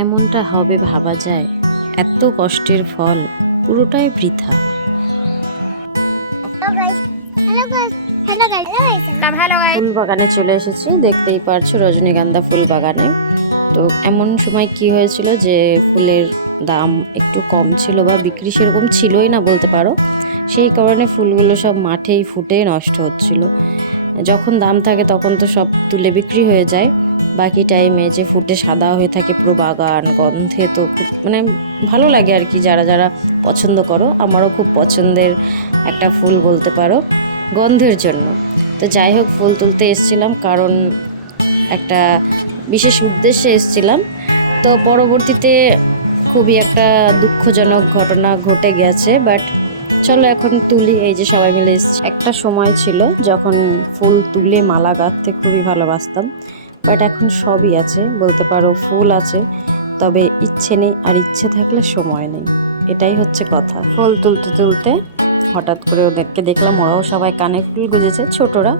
এমনটা হবে ভাবা যায়। এত কষ্টের ফল পুরোটাই বৃথা। Hello guys hello guys hello guys hello guys ফুল বাগানে চলে এসেছি দেখতেই পারছ রজনীগন্ধা ফুল বাগানে তো এমন সময় কি হয়েছিল যে ফুলের দাম একটু কম ছিল বা বিক্রি সেরকম ছিলই না বলতে পারো সেই কারণে ফুলগুলো সব মাঠেই ফুটে নষ্ট হচ্ছিল। যখন দাম থাকে তখন তো সব তুলে বিক্রি হয়ে যায়। বাকি টাইমে যে ফুটে সাদা হয়ে থাকে পুরো বাগান, গন্ধে তো খুব মানে ভালো লাগে আর কি যারা যারা পছন্দ করো। আমারও খুব পছন্দের একটা ফুল বলতে পারো, গন্ধের জন্য। তো যাই হোক, ফুল তুলতে এসেছিলাম কারণ একটা বিশেষ উদ্দেশ্যে এসেছিলাম। তো পরবর্তীতে খুবই একটা দুঃখজনক ঘটনা ঘটে গেছে বাট চলো এখন তুলি, এই যে সবাই মিলে এসেছি। একটা সময় ছিল যখন ফুল তুলে মালা গাঁথতে খুবই ভালোবাসতাম। বাট এখন সবই আছে বলতে পারো ফুল আছে তবে ইচ্ছে নেই আর ইচ্ছে থাকলে সময় নেই। এটাই হচ্ছে কথা। ফুল তুলতে তুলতে হঠাৎ করে ওদেরকে দেখলাম ওরাও সবাই কানে ফুল গুজেছে ছোটরা।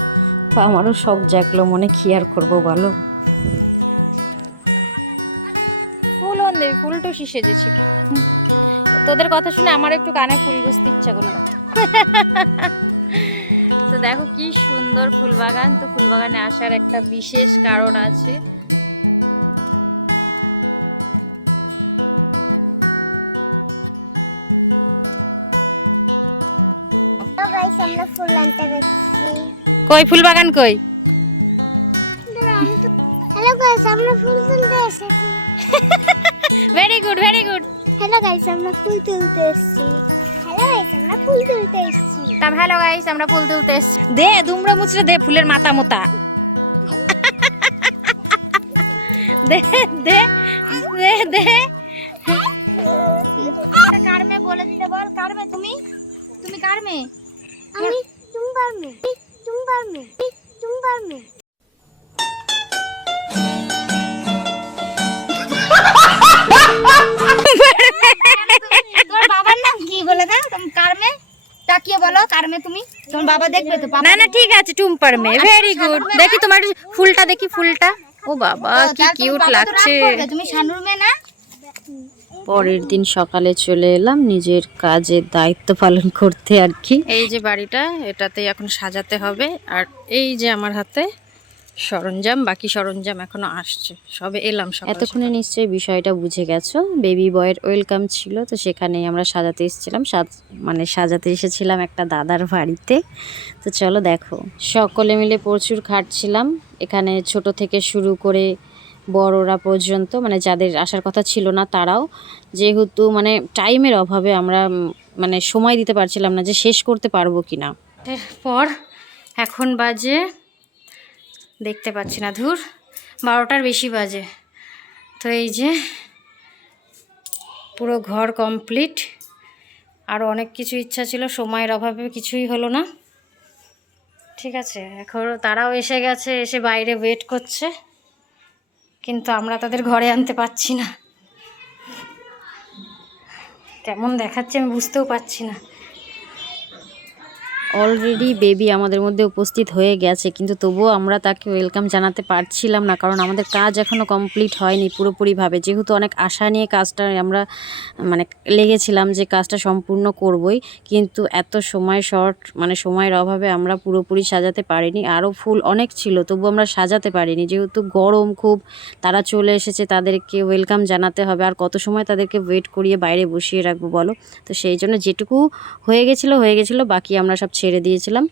তো আমারও শখ জাগলো মনে কি আর করব বলো? ফুল অন্ধে ফুল টুসি সেজেছি। তোদের কথা শুনে আমার একটু কানে ফুল গুজতে ইচ্ছা করল। তো দেখো কি সুন্দর ফুলবাগান। তো ফুলবাগানে আসার একটা বিশেষ কারণ আছে। কই ফুল বাগান কই হ্যালো গাইস আমরা ফুল তুলতে এসেছি। Very good very good hello guys আমরা ফুল তুলতে এসেছি। আমরা ফুল তুলতে এসেছি। তা হ্যালো গাইস আমরা ফুল তুলতে এসেছি। দে দুমড়া মুচড়ে দে ফুলের মাথা মোতা দে দে দে দে। কার মে বলে দিতে বল কার মে তুমি? তুমি কার মে আমি তুমি পারবে তুমি পারবে তুমি পারবে তাকিয়ে বলো কার মে তুমি? তোমার বাবা দেখবে তো না না ঠিক আছে টুম্পার মে ভেরি গুড দেখি তোমার ফুলটা দেখি ফুলটা। ও বাবা কি কিউট লাগছে। তুমি শানুর মে না? পরের দিন সকালে চলে এলাম নিজের কাজের দায়িত্ব পালন করতে আর কি। এই যে বাড়িটা এটাতে এখন সাজাতে হবে। আর এই যে আমার হাতে সরঞ্জাম বাকি সরঞ্জাম এখনও আসছে। সবে এলাম সব এতক্ষণে নিশ্চয়ই বিষয়টা বুঝে গেছো। বেবি বয়ের ওয়েলকাম ছিল তো সেখানেই আমরা সাজাতে এসেছিলাম। সাজ- মানে সাজাতে এসেছিলাম একটা দাদার বাড়িতে। তো চলো দেখো। সকলে মিলে প্রচুর খাটছিলাম। এখানে ছোট থেকে শুরু করে বড়রা পর্যন্ত মানে যাদের আসার কথা ছিল না তারাও। যেহেতু মানে টাইমের অভাবে আমরা মানে সময় দিতে পারছিলাম না যে শেষ করতে পারব কি না পর এখন বাজে দেখতে পাচ্ছি না, ধুর। বারোটার বেশি বাজে। তো এই যে, পুরো ঘর কমপ্লিট আরও অনেক কিছু ইচ্ছা ছিল, সময়ের অভাবে কিছুই হলো না। ঠিক আছে, এখন তারাও এসে গেছে, এসে বাইরে ওয়েট করছে। কিন্তু আমরা তাদের ঘরে আনতে পারছি না। কেমন দেখাচ্ছে, আমি বুঝতেও পারছি না। অলরেডি বেবি আমাদের মধ্যে উপস্থিত হয়ে গেছে, কিন্তু তবুও আমরা তাকে ওয়েলকাম জানাতে পারছিলাম না, কারণ আমাদের কাজ এখনও কমপ্লিট হয়নি পুরোপুরিভাবে। যেহেতু অনেক আশা নিয়ে কাজটা আমরা মানে লেগেছিলাম যে কাজটা সম্পূর্ণ করবই, কিন্তু এত সময় শর্ট মানে সময়ের অভাবে আমরা পুরোপুরি সাজাতে পারিনি। আরও ফুল অনেক ছিল তবু আমরা সাজাতে পারিনি। যেহেতু গরম খুব, তারা চলে এসেছে, তাদেরকে ওয়েলকাম জানাতে হবে। আর কত সময় তাদেরকে ওয়েট করিয়ে বাইরে বসিয়ে রাখব বলো? তো সেই জন্য যেটুকু হয়ে গেছিল হয়ে গেছিল, বাকি আমরা সব ছেড়ে দিয়েছিলাম।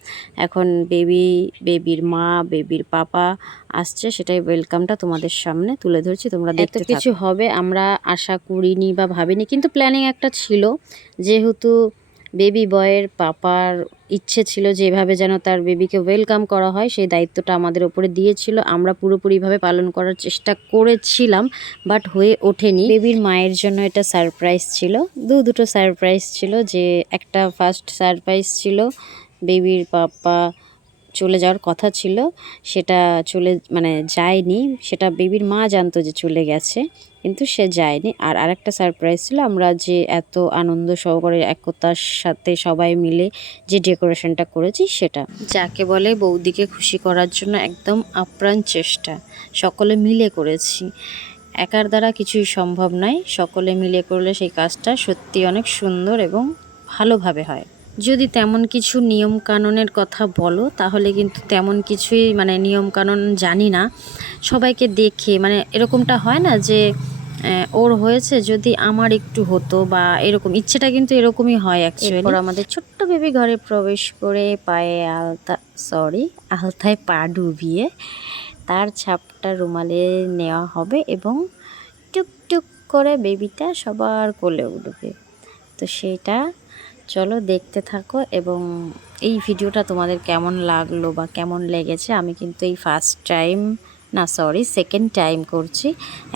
এখন বেবি বেবির মা বেবির পাপা আসছে সেটাই ওয়েলকামটা তোমাদের সামনে তুলে ধরছি তোমরা দেখতে কিছু হবে আমরা আশা করিনি বা ভাবিনি কিন্তু প্ল্যানিং একটা ছিল। যেহেতু বেবি বয়ের পাপার ইচ্ছে ছিল যে এভাবে যেন তার বেবিকে ওয়েলকাম করা হয়, সেই দায়িত্বটা আমাদের ওপরে দিয়েছিল। আমরা পুরোপুরিভাবে পালন করার চেষ্টা করেছিলাম, বাট হয়ে ওঠেনি। বেবির মায়ের জন্য এটা সারপ্রাইজ ছিল। দু দুটো সারপ্রাইজ ছিল যে একটা ফার্স্ট সারপ্রাইজ ছিল, বেবির পাপা চলে যাওয়ার কথা ছিল, সেটা চলে মানে যায়নি। সেটা বেবির মা জানতো যে চলে গেছে, কিন্তু সে যায়নি। আর আরেকটা সারপ্রাইজ ছিল, আমরা যে এত আনন্দ সহকারে, একতার সাথে সবাই মিলে যে ডেকোরেশনটা করেছি, সেটা। যাকে বলে বৌদিকে খুশি করার জন্য একদম আপ্রাণ চেষ্টা, সকলে মিলে করেছি। একার দ্বারা কিছুই সম্ভব নয়, সকলে মিলে করলে সেই কাজটা সত্যি অনেক সুন্দর এবং ভালোভাবে হয়। যদি তেমন কিছু নিয়ম কানুনের কথা বলো, তাহলে কিন্তু তেমন কিছুই মানে নিয়ম কানুন জানি না। সবাইকে দেখে মানে এরকমটা হয় না যে ওর হয়েছে যদি আমার একটু হতো বা এরকম, ইচ্ছেটা কিন্তু এরকমই হয় অ্যাকচুয়ালি আমাদের ছোট্ট বেবি ঘরে প্রবেশ করে পায়ে আলতা সরি আলতায় পা ডুবিয়ে তার ছাপটা রুমালে নেওয়া হবে এবং টুকটুক করে বেবিটা সবার কোলে উঠবে। তো সেটা চলো দেখতে থাকো এবং এই ভিডিওটা তোমাদের কেমন লাগল বা কেমন লেগেছে, আমি কিন্তু এই ফার্স্ট টাইম না সরি সেকেন্ড টাইম করছি।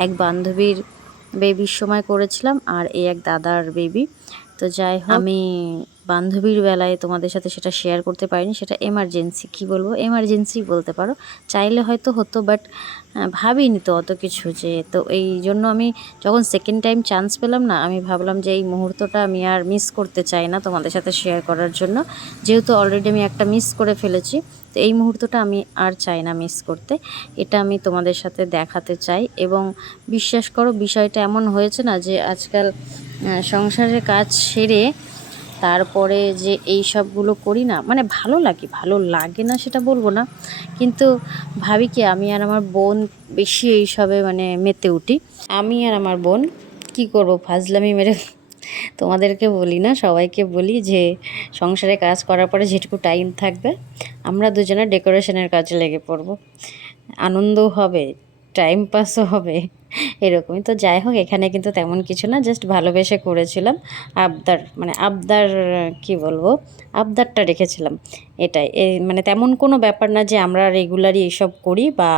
এক বান্ধবীর বেবির সময় করেছিলাম আর এই এক দাদার বেবি তো যাই হোক, আমি বান্ধবীর বেলায় তোমাদের সাথে সেটা শেয়ার করতে পারিনি, সেটা এমার্জেন্সি কি বলব? এমার্জেন্সি বলতে পারো। চাইলে হয়তো হতো বাট ভাবিনি তো অত কিছু যে, তো এই জন্য আমি যখন সেকেন্ড টাইম চান্স পেলাম না, আমি ভাবলাম যে এই মুহূর্তটা আমি আর মিস করতে চাই না তোমাদের সাথে শেয়ার করার জন্য। যেহেতু অলরেডি আমি একটা মিস করে ফেলেছি, তো এই মুহূর্তটা আমি আর চাই না মিস করতে। এটা আমি তোমাদের সাথে দেখাতে চাই এবং বিশ্বাস করো, বিষয়টা এমন হয়েছে না যে আজকাল সংসারের কাজ সেরে তারপরে যে এই সবগুলো করি না মানে ভালো লাগে ভালো লাগে না সেটা বলব না। কিন্তু ভাবি কি, আমি আর আমার বোন বেশি এইসবে মানে মেতে উঠি। আমি আর আমার বোন কি করব, ফাজলামি মেরে তোমাদেরকে বলি না, সবাইকে বলি যে সংসারে কাজ করার পরে যেটুকু টাইম থাকবে, আমরা দুজনে ডেকোরেশনের কাজে লেগে পড়ব। আনন্দও হবে টাইম পাসও হবে, এরকমই। তো যাই হোক, এখানে কিন্তু তেমন কিছু না জাস্ট ভালোবেসে করেছিলাম। আবদার মানে আবদার, কি বলব? আবদারটা রেখেছিলাম, এটাই। মানে তেমন কোনো ব্যাপার না যে আমরা রেগুলারই এইসব করি বা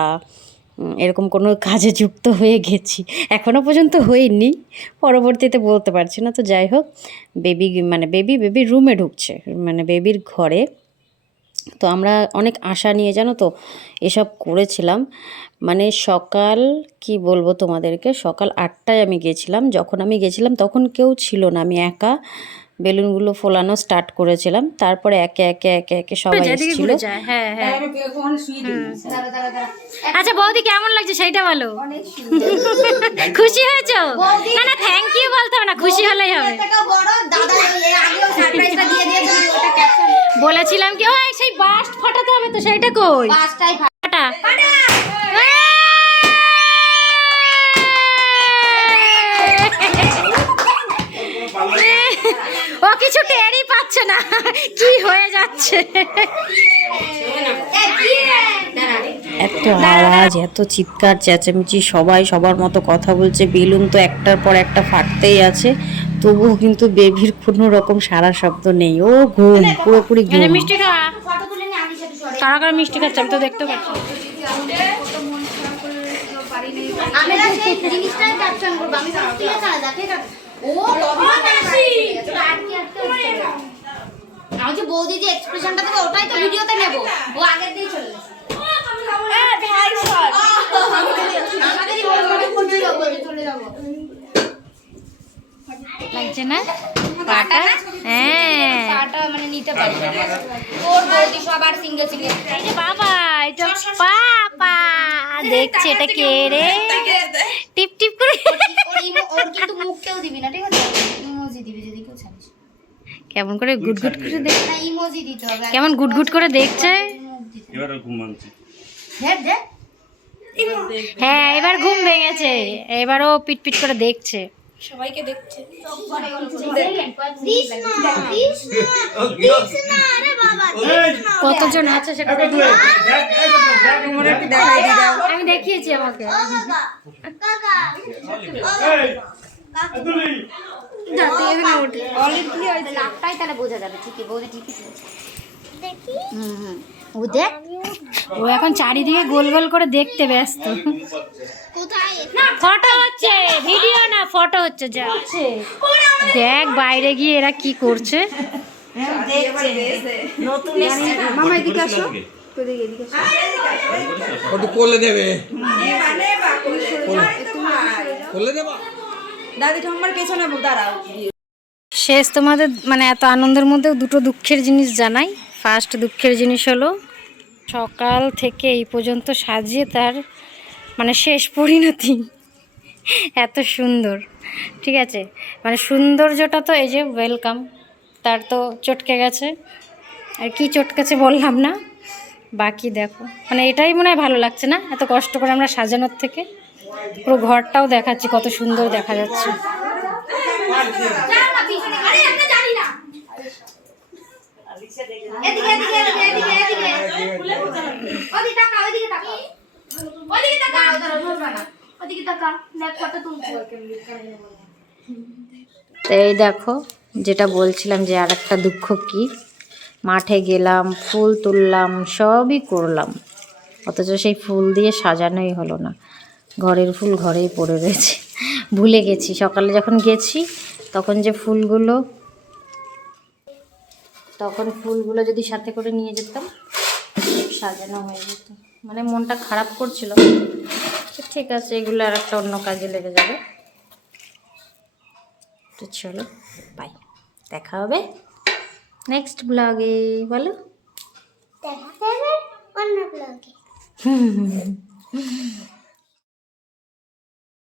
এরকম কোনো কাজে যুক্ত হয়ে গেছি। এখনও পর্যন্ত হইনি পরবর্তীতে বলতে পারছি না। তো যাই হোক বেবি মানে বেবি বেবির রুমে ঢুকছে মানে বেবির ঘরে। তো আমরা অনেক আশা নিয়ে, জানো তো, এসব করেছিলাম। মানে সকাল, কি বলব তোমাদেরকে, সকাল আটটায় আমি গেছিলাম। যখন আমি গেছিলাম, তখন কেউ ছিল না। আমি একা বেলুনগুলো ফোলানো স্টার্ট করেছিলাম। তারপরে একে একে একে একে সবাই এসেছিল। হ্যাঁ হ্যাঁ। আচ্ছা বৌদি কেমন লাগছে? সেইটা বলো। খুশি হয়েছো? না না থ্যাংক ইউ বলতে হবে না খুশি হলেই হবে। বলেছিলাম কি ওই সেই বাস্ট ফাটাতে হবে তো সেইটা কই? ফাটা। ও কিছু টেরই পাচ্ছে না। কি হয়ে যাচ্ছে? এত আওয়াজ এত চিৎকার চেঁচামেচি সবাই সবার মতো কথা বলছে। বেলুন তো একটার পর একটা ফাটতেই আছে। তবুও কিন্তু বেবির কোনো রকম সারা শব্দ নেই। ও ঘুম পুরোপুরি ঘুম। মিষ্টি খাওয়া কারা কারা মিষ্টি খাচ্ছে আমি তো দেখতে পাচ্ছি। সেই জিনিসটাই ক্যাপশন করব। আমি তো ঠিক আছে আলাদা আমি যে বৌদি যে এক্সপ্রেশনটা দেবে ওটাই তো ভিডিওতে নেব। ও আগের দিয়ে চলে গেছে। লাগছে না? পাটা? হ্যাঁ। পাটা মানে নিতে পারি ওর বৌদি সবার সিঙ্গেল সিঙ্গেল বাবা এটা পাপা। দেখছে এটা কে রে? টিপ টিপ করে ওর ইমো- ওর কিন্তু মুখকেও দিবি না ঠিক আছে ইমোজি দিবি যদি কেউ ছাড়িস কেমন করে গুট গুট করে দেখ না ইমোজি দিতে হবে কেমন গুট গুট করে দেখছে এবার ঘুম ভাঙছে দেখ দেখ হ্যাঁ এবার ঘুম ভেঙেছে এবার ও পিট পিট করে দেখছে বাবা কতজন আছে সেটা আমি দেখিয়েছি আমাকে ও কাকা কাকা লাভটাই তাহলে বোঝা যাবে ঠিকই বৌদি ঠিকই দেখি। হুম হুম। ও দেখ। ও এখন চারিদিকে গোল গোল করে দেখতে ব্যস্ত। ফটো হচ্ছে। ভিডিও না ফটো হচ্ছে যা। দেখ বাইরে গিয়ে এরা কি করছে। একটু কোলে দেবে কোলে। দেবা দাদি ঠাম্মার পেছনে দাঁড়াও। শেষ, তোমাদের মানে এত আনন্দের মধ্যেও দুটো দুঃখের জিনিস জানাই। ফার্স্ট দুঃখের জিনিস হলো, সকাল থেকে এই পর্যন্ত সাজিয়ে তার মানে শেষ পরিণতি। এত সুন্দর, ঠিক আছে? মানে সৌন্দর্যটা তো এই যে ওয়েলকাম তার তো চটকে গেছে। আর কি চটকেছে বললাম না, বাকি দেখো। মানে এটাই মনে হয় ভালো লাগছে না, এত কষ্ট করে আমরা সাজানোর থেকে? পুরো ঘরটাও দেখাচ্ছি, কত সুন্দর দেখা যাচ্ছে। এই দেখো, যেটা বলছিলাম যে আর একটা দুঃখ কি? মাঠে গেলাম, ফুল তুললাম, সবই করলাম। অথচ সেই ফুল দিয়ে সাজানোই হলো না। ঘরের ফুল ঘরেই পড়ে রয়েছে। ভুলে গেছি সকালে যখন গেছি তখন যে ফুলগুলো তখন ফুলগুলো যদি সাথে করে নিয়ে যেতাম সাজানো হয়ে যেত। মানে মনটা খারাপ করছিল। ঠিক আছে এগুলো আর একটা অন্য কাজে লেগে যাবে। তো চলো বাই দেখা হবে নেক্সট ব্লগে বলো? দেখা অন্য ব্লগে